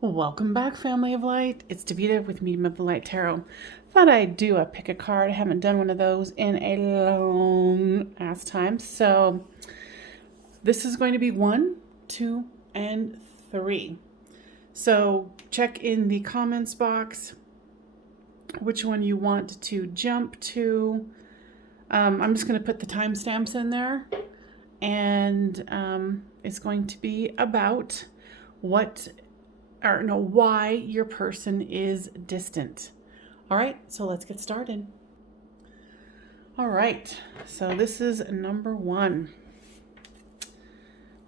Welcome back, family of light. It's Davita with Medium of the Light Tarot. Thought I'd do a pick a card. I haven't done one of those in a long ass time. So this is going to be 1, 2, and 3. So check in the comments box which one you want to jump to. I'm just going to put the timestamps in there, and it's going to be about why your person is distant. All right, so let's get started. All right, so this is number 1.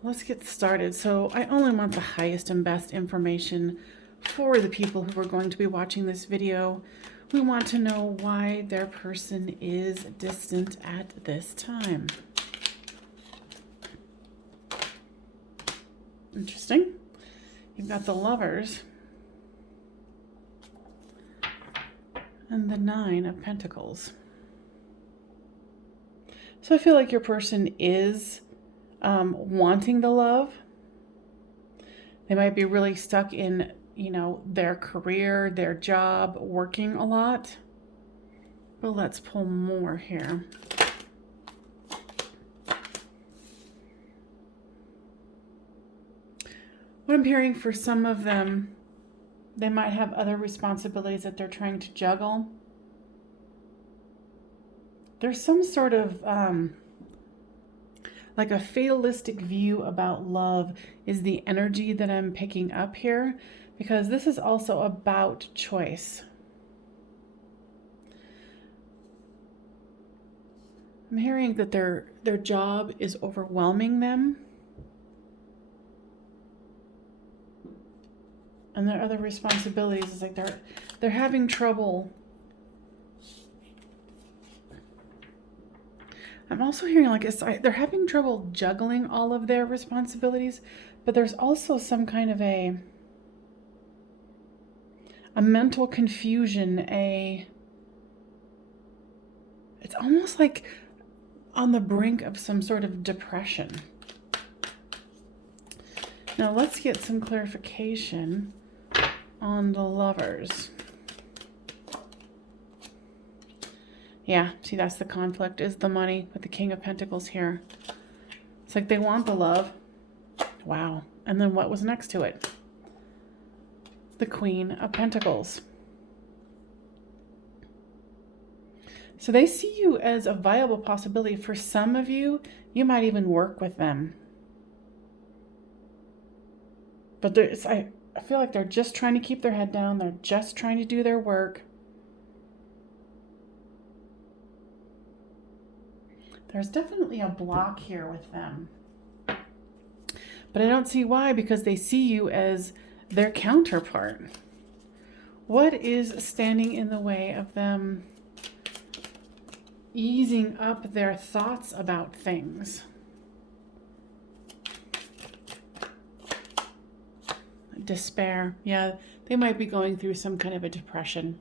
Let's get started. So I only want the highest and best information for the people who are going to be watching this video. We want to know why their person is distant at this time. Interesting. You've got the Lovers and the 9 of Pentacles. So I feel like your person is wanting the love. They might be really stuck in, their career, their job, working a lot. But let's pull more here. What I'm hearing for some of them, they might have other responsibilities that they're trying to juggle. There's some sort of like a fatalistic view about love is the energy that I'm picking up here, because this is also about choice. I'm hearing that their job is overwhelming them, and their other responsibilities is like they're having trouble. I'm also hearing like they're having trouble juggling all of their responsibilities, but there's also some kind of a mental confusion, it's almost like on the brink of some sort of depression. Now let's get some clarification on the Lovers. Yeah, see, that's the conflict, is the money with the King of Pentacles here. It's like they want the love. Wow. And then what was next to it? The Queen of Pentacles. So they see you as a viable possibility. For some of you, you might even work with them. But I feel like they're just trying to keep their head down. They're just trying to do their work. There's definitely a block here with them. But I don't see why, because they see you as their counterpart. What is standing in the way of them easing up their thoughts about things? Despair. Yeah, they might be going through some kind of a depression.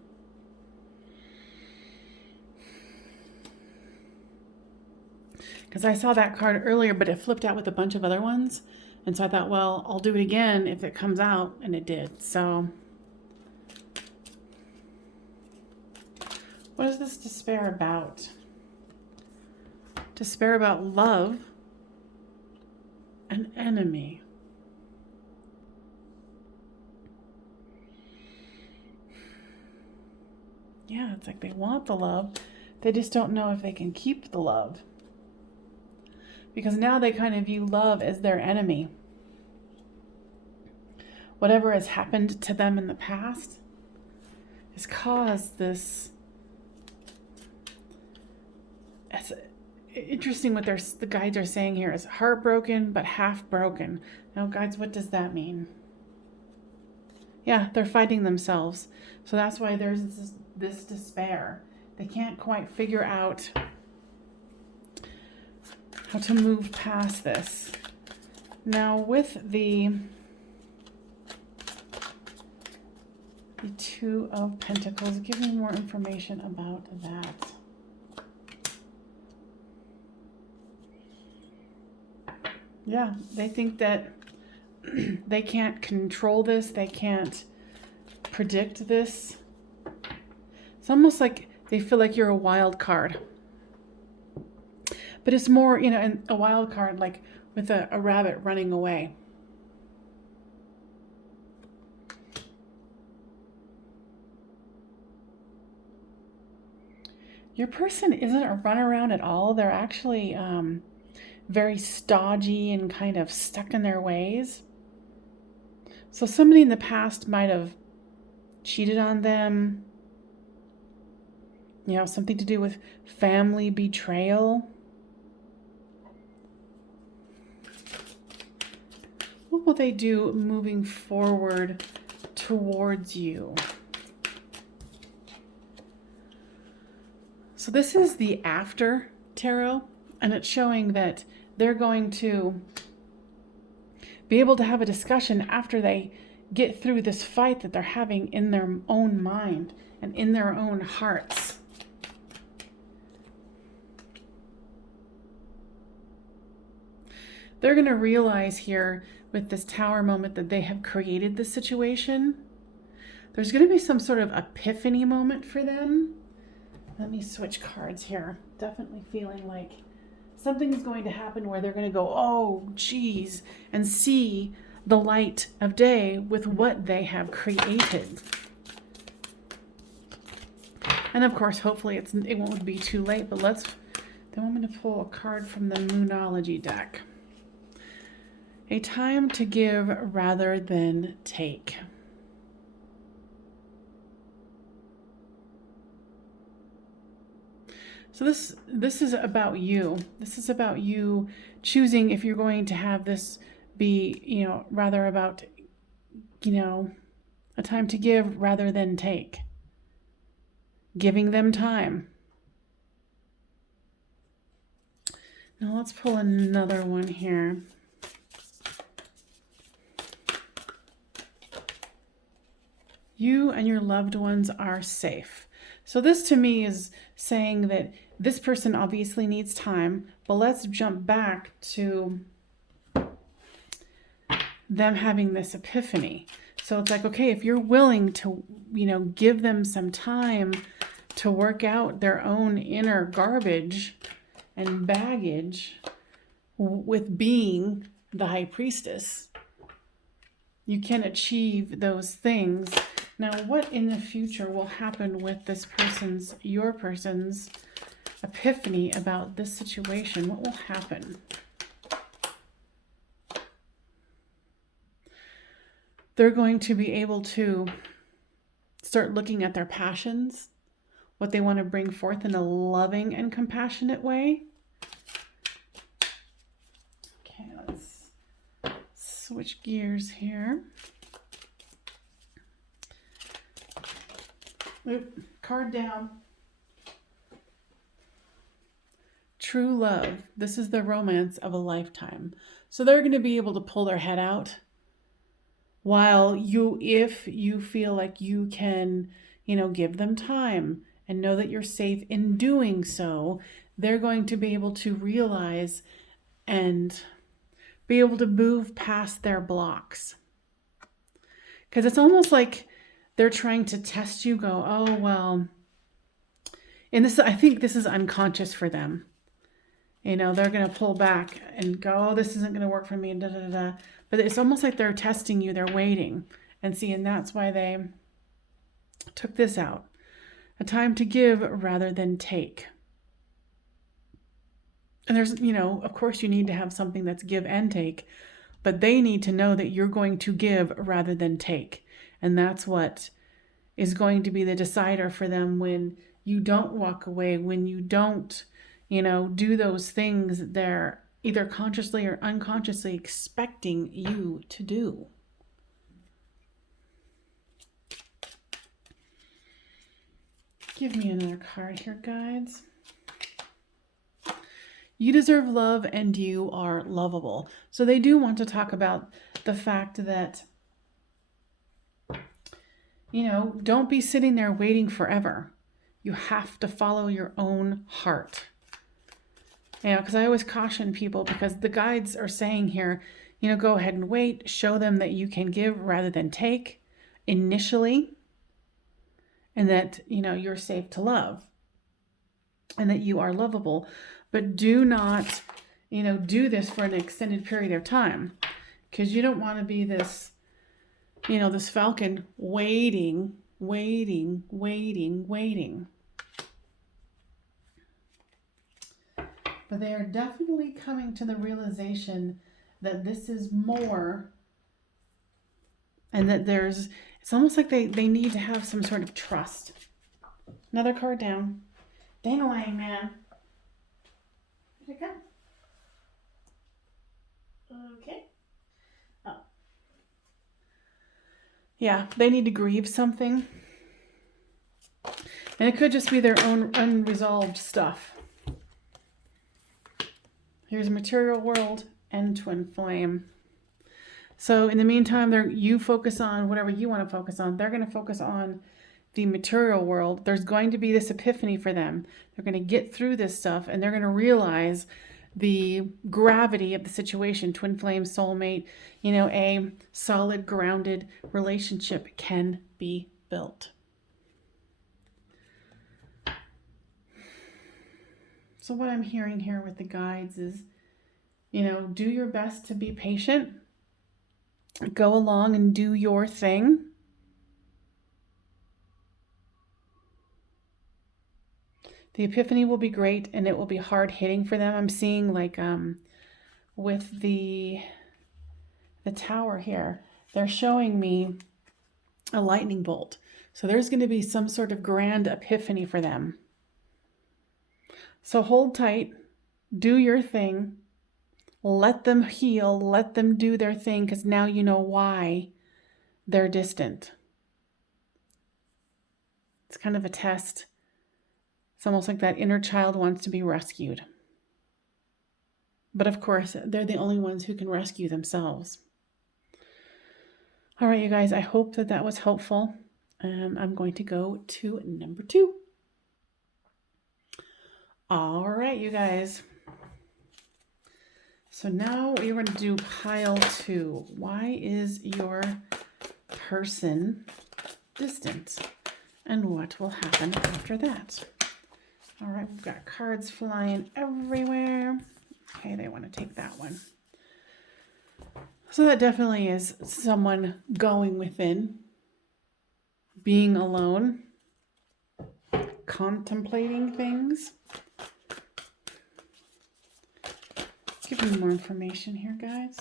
Because I saw that card earlier, but it flipped out with a bunch of other ones. And so I thought, well, I'll do it again if it comes out, and it did. So what is this despair about? Despair about love, an enemy. Yeah, it's like they want the love. They just don't know if they can keep the love. Because now they kind of view love as their enemy. Whatever has happened to them in the past has caused this. It's interesting what the guides are saying here is heartbroken but half broken. Now, guides, what does that mean? Yeah, they're fighting themselves. So that's why there's this despair. They can't quite figure out how to move past this. Now with the 2 of Pentacles, give me more information about that. Yeah, they think that they can't control this. They can't predict this. It's almost like they feel like you're a wild card. But it's more, a wild card like with a rabbit running away. Your person isn't a runaround at all. They're actually very stodgy and kind of stuck in their ways. So somebody in the past might have cheated on them. Something to do with family betrayal. What will they do moving forward towards you? So this is the after tarot, and it's showing that they're going to be able to have a discussion after they get through this fight that they're having in their own mind and in their own hearts. They're going to realize here with this Tower moment that they have created this situation. There's going to be some sort of epiphany moment for them. Let me switch cards here. Definitely feeling like something's going to happen where they're going to go, oh, geez, and see the light of day with what they have created. And of course, hopefully it won't be too late, but they want me to pull a card from the Moonology deck. A time to give rather than take. So this is about you. This is about you choosing if you're going to have this be, rather about, a time to give rather than take. Giving them time. Now let's pull another one here. You and your loved ones are safe. So this to me is saying that this person obviously needs time, but let's jump back to them having this epiphany. So it's like, okay, if you're willing to, give them some time to work out their own inner garbage and baggage with being the High Priestess, you can achieve those things. Now, what in the future will happen with your person's epiphany about this situation? What will happen? They're going to be able to start looking at their passions, what they want to bring forth in a loving and compassionate way. Okay, let's switch gears here. Oop, card down. True love. This is the romance of a lifetime. So they're going to be able to pull their head out while if you feel like you can, give them time and know that you're safe in doing so, they're going to be able to realize and be able to move past their blocks. Because it's almost like they're trying to test you, go, oh, well, and I think this is unconscious for them. They're going to pull back and go, oh, this isn't going to work for me, da, da, da, da. But it's almost like they're testing you. They're waiting and see, and that's why they took this out. A time to give rather than take. And there's, of course you need to have something that's give and take, but they need to know that you're going to give rather than take. And that's what is going to be the decider for them when you don't walk away, when you don't, do those things they're either consciously or unconsciously expecting you to do. Give me another card here, guides. You deserve love and you are lovable. So they do want to talk about the fact that, don't be sitting there waiting forever. You have to follow your own heart. Because I always caution people, because the guides are saying here, go ahead and wait. Show them that you can give rather than take initially, and that, you're safe to love and that you are lovable. But do not, do this for an extended period of time, because you don't want to be this, this falcon waiting. But they are definitely coming to the realization that this is more, and that it's almost like they need to have some sort of trust. Another card down. Dang, man. Where'd it go? Okay. Oh. Yeah, they need to grieve something. And it could just be their own unresolved stuff. Here's a material world and twin flame. So in the meantime, you focus on whatever you want to focus on. They're going to focus on the material world. There's going to be this epiphany for them. They're going to get through this stuff, and they're going to realize the gravity of the situation. Twin flame, soulmate, a solid, grounded relationship can be built. So what I'm hearing here with the guides is, do your best to be patient. Go along and do your thing. The epiphany will be great, and it will be hard hitting for them. I'm seeing with the tower here, they're showing me a lightning bolt. So there's going to be some sort of grand epiphany for them. So hold tight, do your thing, let them heal, let them do their thing, because now you know why they're distant. It's kind of a test. It's almost like that inner child wants to be rescued. But of course, they're the only ones who can rescue themselves. All right, you guys, I hope that was helpful. I'm going to go to number 2. All right, you guys. So now we're going to do pile 2. Why is your person distant? And what will happen after that? All right, we've got cards flying everywhere. Okay, they want to take that one. So that definitely is someone going within, being alone, contemplating things. Give me more information here, guys.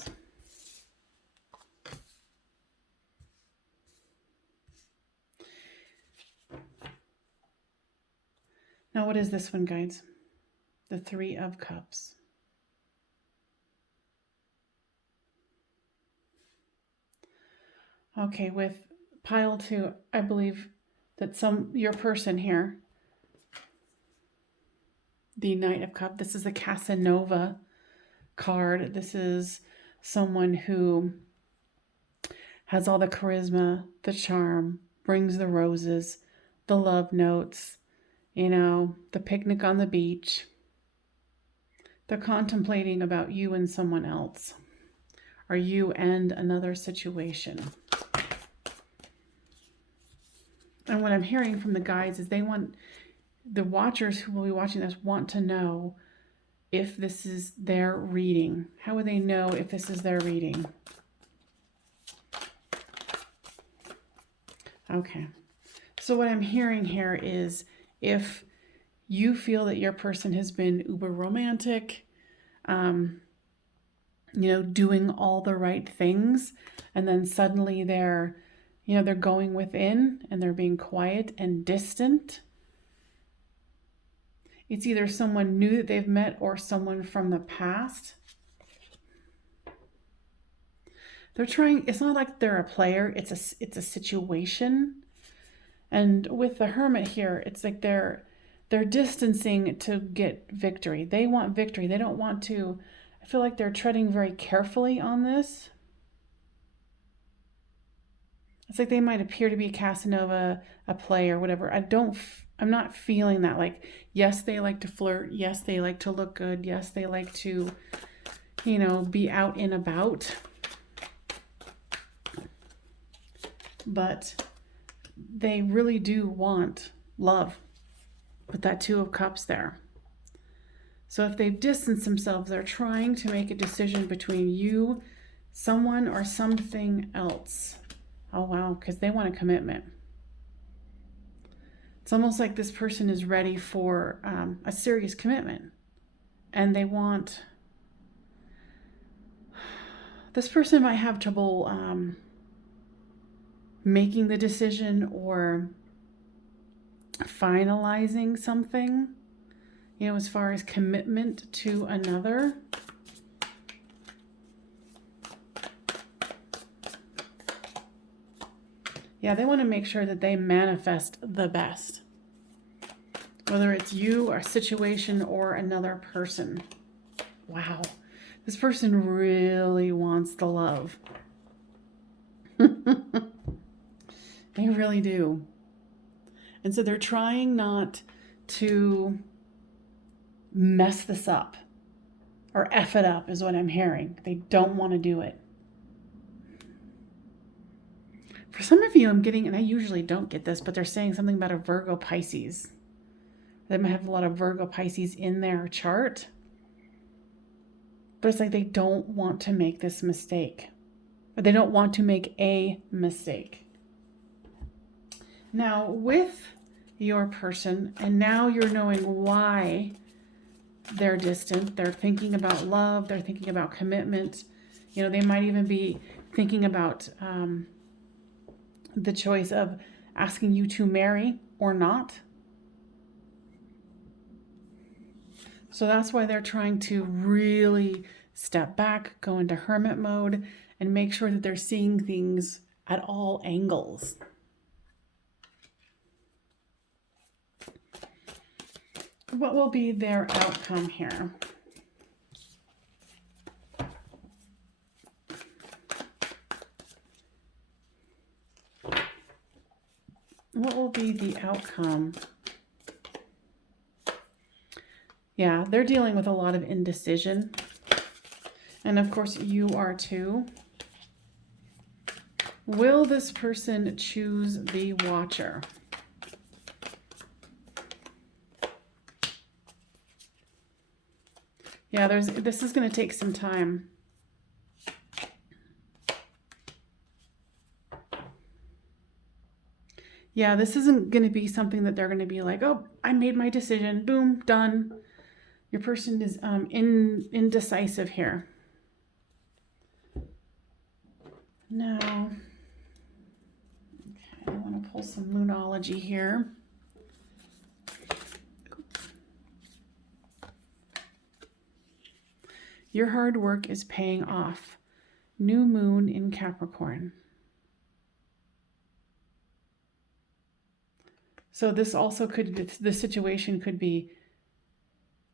Now, what is this one, guys? The 3 of Cups. Okay, with pile 2, I believe that your person here, the Knight of Cups, this is the Casanova card. This is someone who has all the charisma, the charm, brings the roses, the love notes, the picnic on the beach. They're contemplating about you and someone else, or you and another situation. And what I'm hearing from the guides is they want the watchers who will be watching this want to know if this is their reading. How would they know if this is their reading? Okay. So what I'm hearing here is if you feel that your person has been uber romantic, doing all the right things, and then suddenly they're going within and they're being quiet and distant. It's either someone new that they've met or someone from the past. They're trying, it's not like they're a player, it's a situation. And with the Hermit here, it's like they're distancing to get victory. They want victory. They don't want to, I feel like they're treading very carefully on this. It's like they might appear to be Casanova, a play or whatever. I'm not feeling that. Like, yes, they like to flirt. Yes, they like to look good. Yes, they like to, be out and about. But they really do want love with that Two of Cups there. So if they've distanced themselves, they're trying to make a decision between you, someone, or something else. Oh, wow, because they want a commitment. It's almost like this person is ready for a serious commitment. And they want... This person might have trouble making the decision or finalizing something, as far as commitment to another. Yeah, they want to make sure that they manifest the best, whether it's you, or a situation, or another person. Wow, this person really wants the love. They really do. And so they're trying not to mess this up or F it up is what I'm hearing. They don't want to do it. For some of you, I'm getting, and I usually don't get this, but they're saying something about a Virgo Pisces. They might have a lot of Virgo Pisces in their chart. But it's like they don't want to make this mistake. Or they don't want to make a mistake. Now, with your person, and now you're knowing why they're distant. They're thinking about love. They're thinking about commitment. They might even be thinking about the choice of asking you to marry or not. So that's why they're trying to really step back, go into hermit mode, and make sure that they're seeing things at all angles. What will be their outcome here? What will be the outcome? Yeah, they're dealing with a lot of indecision. And of course, you are too. Will this person choose the Watcher? Yeah, this is going to take some time. Yeah, this isn't going to be something that they're going to be like, oh, I made my decision, boom, done. Your person is indecisive here. Now, okay, I want to pull some Moonology here. Your hard work is paying off. New moon in Capricorn. So this also the situation could be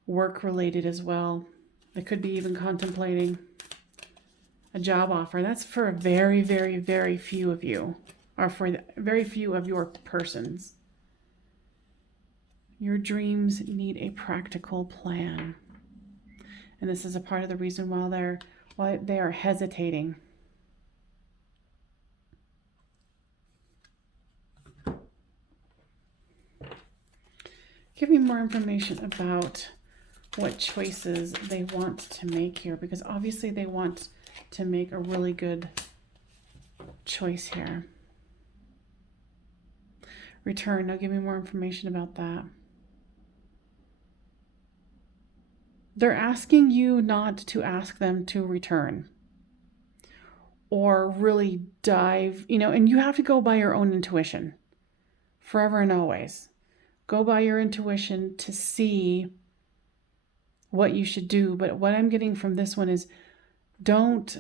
work related as well. They could be even contemplating a job offer. That's for a very, very, very few of you, or for very few of your persons. Your dreams need a practical plan. And this is a part of the reason why they are hesitating. Give me more information about what choices they want to make here, because obviously they want to make a really good choice here. Return. Now give me more information about that. They're asking you not to ask them to return or really dive, and you have to go by your own intuition forever and always. Go by your intuition to see what you should do. But what I'm getting from this one is don't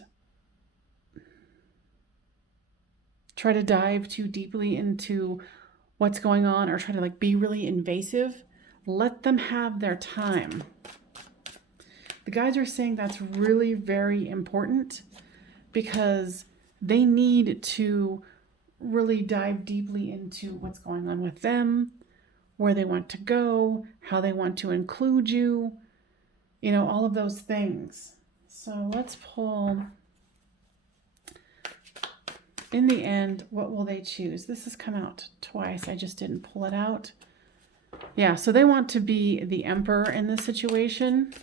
try to dive too deeply into what's going on or try to be really invasive. Let them have their time. The guides are saying that's really very important because they need to really dive deeply into what's going on with them, where they want to go, how they want to include you, all of those things. So let's pull, in the end, what will they choose? This has come out twice. I just didn't pull it out. Yeah, so they want to be the emperor in this situation.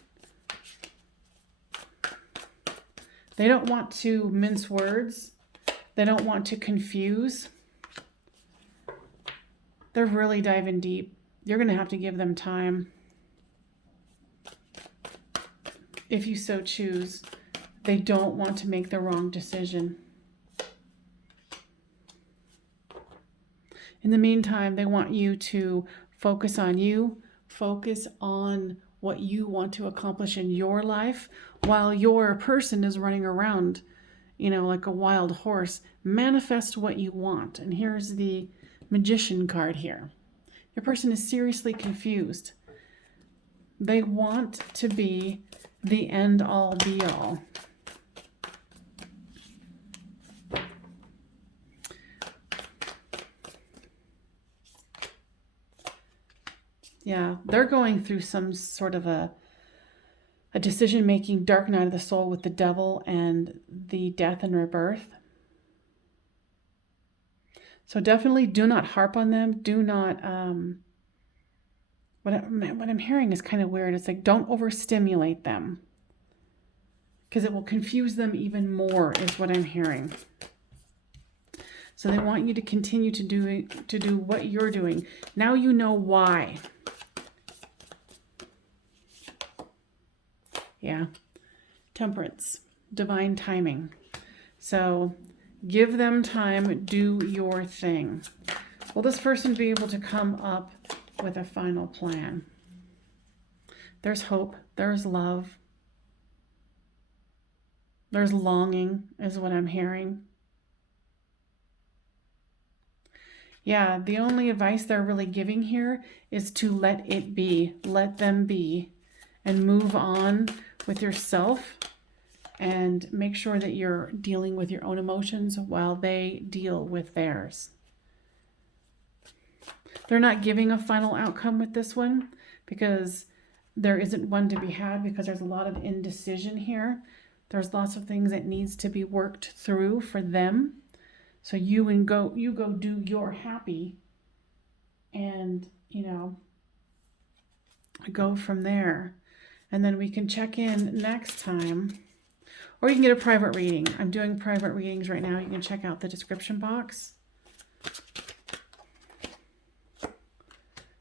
They don't want to mince words. They don't want to confuse. They're really diving deep. You're going to have to give them time. If you so choose, they don't want to make the wrong decision. In the meantime, they want you to focus on you, focus on what you want to accomplish in your life while your person is running around, like a wild horse. Manifest what you want. And here's the Magician card here. Your person is seriously confused. They want to be the end all be all. Yeah, they're going through some sort of a decision-making dark night of the soul with the devil and the death and rebirth. So definitely do not harp on them. Do not, what I'm hearing is kind of weird. It's like, don't overstimulate them, because it will confuse them even more, is what I'm hearing. So they want you to continue to do what you're doing. Now you know why. Yeah. Temperance, divine timing. So give them time, do your thing. Will this person be able to come up with a final plan? There's hope, there's love, there's longing, is what I'm hearing. Yeah, the only advice they're really giving here is to let it be, let them be, and move on with yourself, and make sure that you're dealing with your own emotions while they deal with theirs. They're not giving a final outcome with this one because there isn't one to be had, because there's a lot of indecision here. There's lots of things that needs to be worked through for them. So you go do your happy, and go from there. And then we can check in next time, or you can get a private reading. I'm doing private readings right now. You can check out the description box.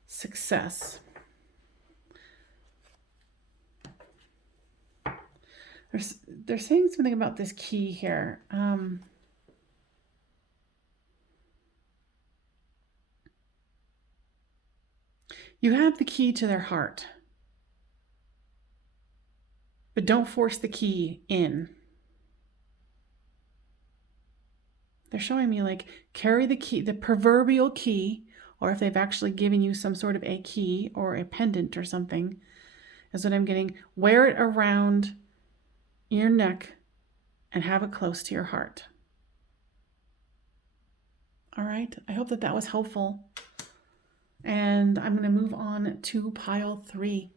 Success. They're saying something about this key here. You have the key to their heart, but don't force the key in. They're showing me like carry the key, the proverbial key, or if they've actually given you some sort of a key or a pendant or something, is what I'm getting. Wear it around your neck and have it close to your heart. All right, I hope that was helpful. And I'm going to move on to pile 3.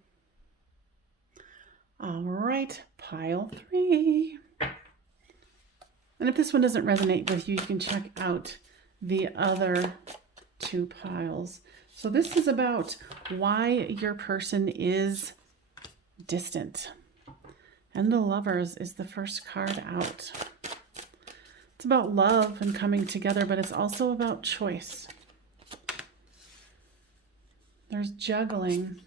All right, pile 3. And if this one doesn't resonate with you, you can check out the other 2 piles. So this is about why your person is distant. And the Lovers is the first card out. It's about love and coming together, but it's also about choice. There's juggling.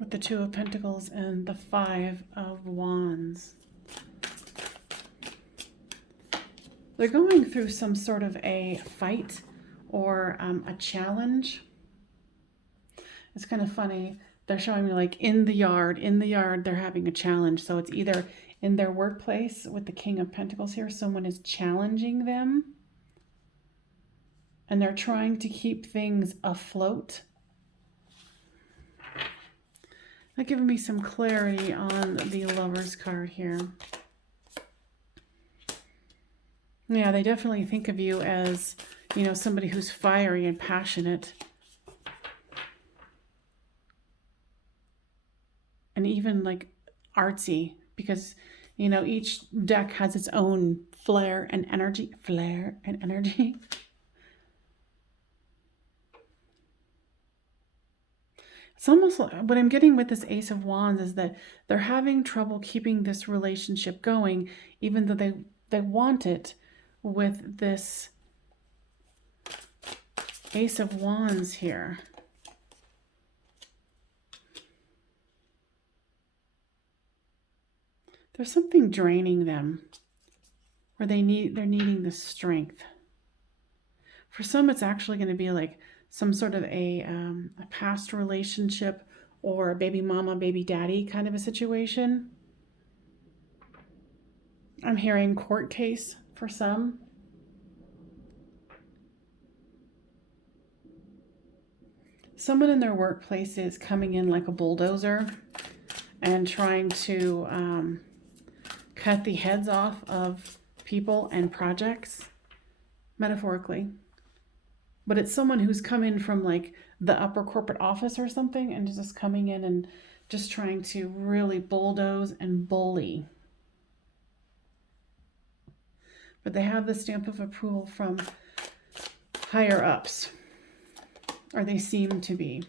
With the 2 of Pentacles and the 5 of Wands. They're going through some sort of a fight or a challenge. It's kind of funny. They're showing me like in the yard they're having a challenge. So it's either in their workplace with the King of Pentacles here, someone is challenging them and they're trying to keep things afloat. Not giving me some clarity on the Lovers card here. Yeah, they definitely think of you as, somebody who's fiery and passionate. and even like artsy, because each deck has its own flair and energy. It's almost like what I'm getting with this Ace of Wands is that they're having trouble keeping this relationship going, even though they want it, with this Ace of Wands here. There's something draining them, where they're needing the strength. For some, it's actually going to be like some sort of a past relationship, or a baby mama, baby daddy kind of a situation. I'm hearing court case for some. Someone in their workplace is coming in like a bulldozer and trying to cut the heads off of people and projects, metaphorically. But it's someone who's come in from like the upper corporate office or something, and is just coming in and just trying to really bulldoze and bully. But they have the stamp of approval from higher ups, or they seem to be.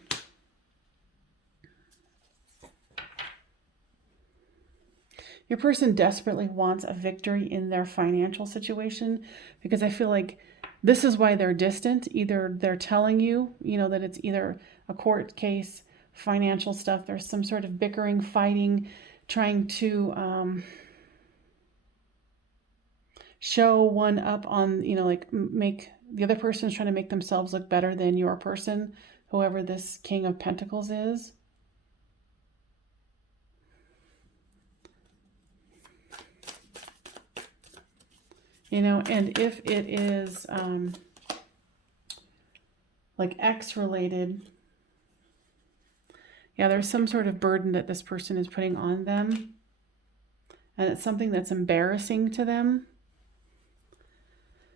Your person desperately wants a victory in their financial situation, because I feel like this is why they're distant. Either they're telling you, that it's either a court case, financial stuff, there's some sort of bickering, fighting, trying to show one up on, like make the other person's trying to make themselves look better than your person, whoever this King of Pentacles is. And if it is like ex related, yeah, there's some sort of burden that this person is putting on them, and it's something that's embarrassing to them.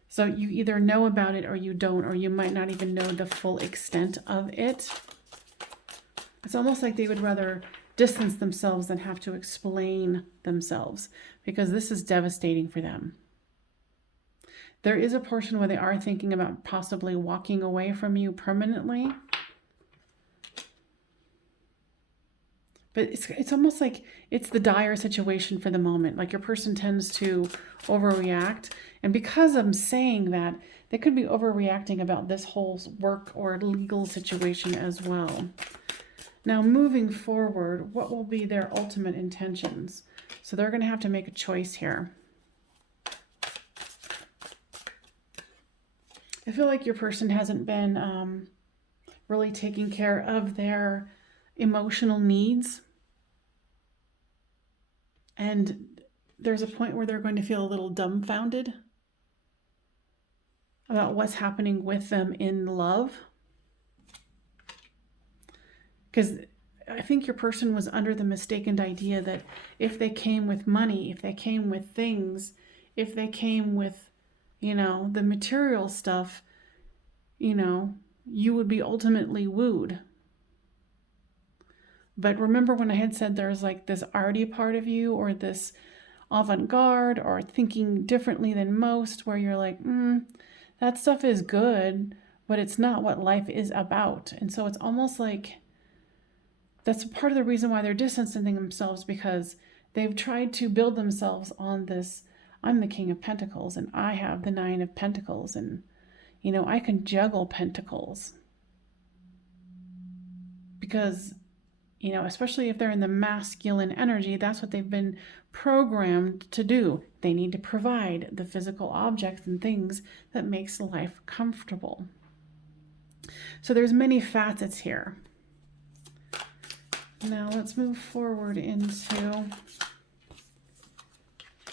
So you either know about it or you don't, or you might not even know the full extent of it. It's almost like they would rather distance themselves than have to explain themselves, because this is devastating for them. There is a portion where they are thinking about possibly walking away from you permanently. But it's almost like it's the dire situation for the moment. Like your person tends to overreact. And because I'm saying that, they could be overreacting about this whole work or legal situation as well. Now, moving forward, what will be their ultimate intentions? So they're going to have to make a choice here. I feel like your person hasn't been really taking care of their emotional needs. And there's a point where they're going to feel a little dumbfounded about what's happening with them in love. Because I think your person was under the mistaken idea that if they came with money, if they came with things, if they came with, the material stuff, you would be ultimately wooed. But remember when I had said there's like this arty part of you, or this avant-garde, or thinking differently than most, where you're like, that stuff is good, but it's not what life is about. And so it's almost like that's part of the reason why they're distancing themselves, because they've tried to build themselves on this, I'm the King of Pentacles, and I have the Nine of Pentacles, and, I can juggle pentacles. Because, especially if they're in the masculine energy, that's what they've been programmed to do. They need to provide the physical objects and things that makes life comfortable. So there's many facets here. Now let's move forward into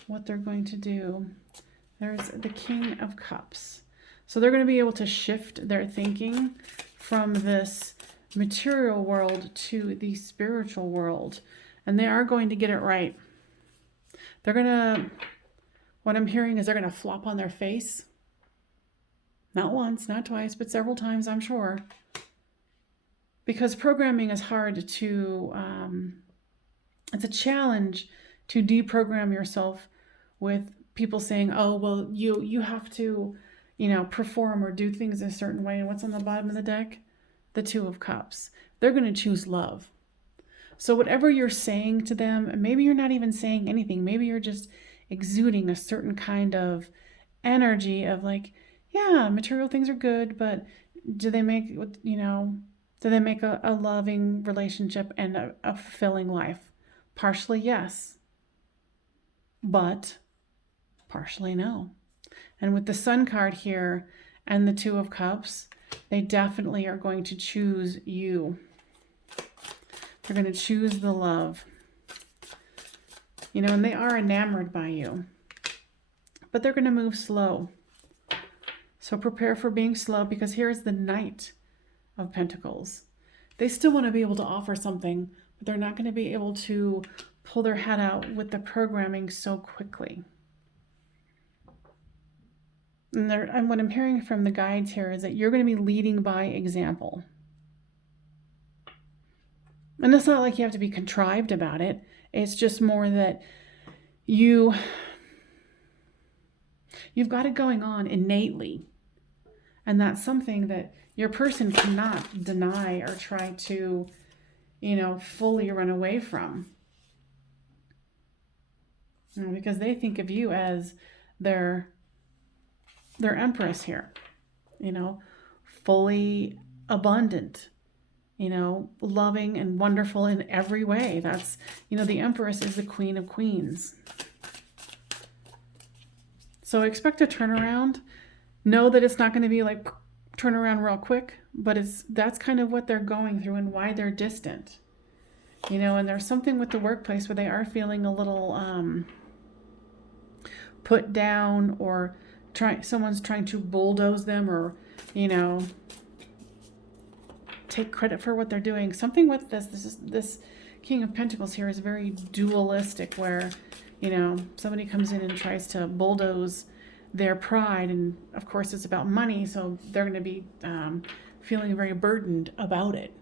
what they're going to do. There's the King of Cups. So they're going to be able to shift their thinking from this material world to the spiritual world. And they are going to get it right. They're going to, what I'm hearing is they're going to flop on their face. Not once, not twice, but several times, I'm sure. Because programming is hard to It's a challenge to deprogram yourself with people saying, "Oh, well, you have to, perform or do things a certain way." And what's on the bottom of the deck? The Two of Cups. They're going to choose love. So whatever you're saying to them, maybe you're not even saying anything. Maybe you're just exuding a certain kind of energy of like, yeah, material things are good, but do they make, do they make a loving relationship and a fulfilling life? Partially yes, but partially no. And with the Sun card here and the Two of Cups, they definitely are going to choose you. They're going to choose the love. And they are enamored by you. But they're going to move slow. So prepare for being slow, because here's the Knight of Pentacles. They still want to be able to offer something, but they're not going to be able to pull their head out with the programming so quickly. And what I'm hearing from the guides here is that you're going to be leading by example. And it's not like you have to be contrived about it. It's just more that you've got it going on innately. And that's something that your person cannot deny or try to, fully run away from. Because they think of you as their empress here, fully abundant, loving and wonderful in every way. That's, the Empress is the Queen of Queens. So expect a turnaround. Know that it's not going to be like turn around real quick, but that's kind of what they're going through and why they're distant. And there's something with the workplace where they are feeling a little put down, or someone's trying to bulldoze them, or, take credit for what they're doing. Something with this King of Pentacles here is very dualistic, where, somebody comes in and tries to bulldoze their pride, and of course it's about money, so they're going to be feeling very burdened about it.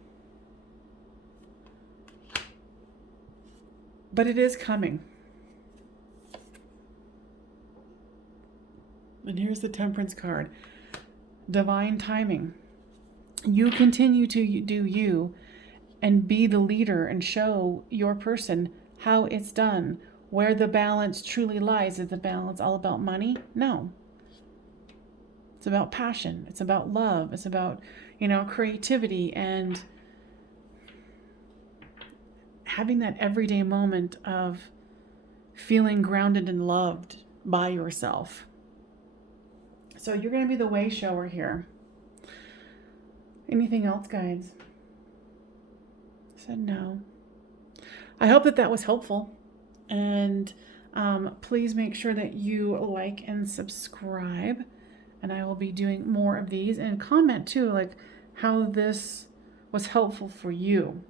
But it is coming. And here's the Temperance card. Divine timing. You continue to do you and be the leader and show your person how it's done, where the balance truly lies. Is the balance all about money? No. It's about passion. It's about love. It's about, creativity and having that everyday moment of feeling grounded and loved by yourself. So you're going to be the way shower here. Anything else, guides? I said no. I hope that was helpful. And please make sure that you like and subscribe. And I will be doing more of these. And comment too, like how this was helpful for you.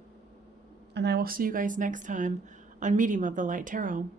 And I will see you guys next time on Medium of the Light Tarot.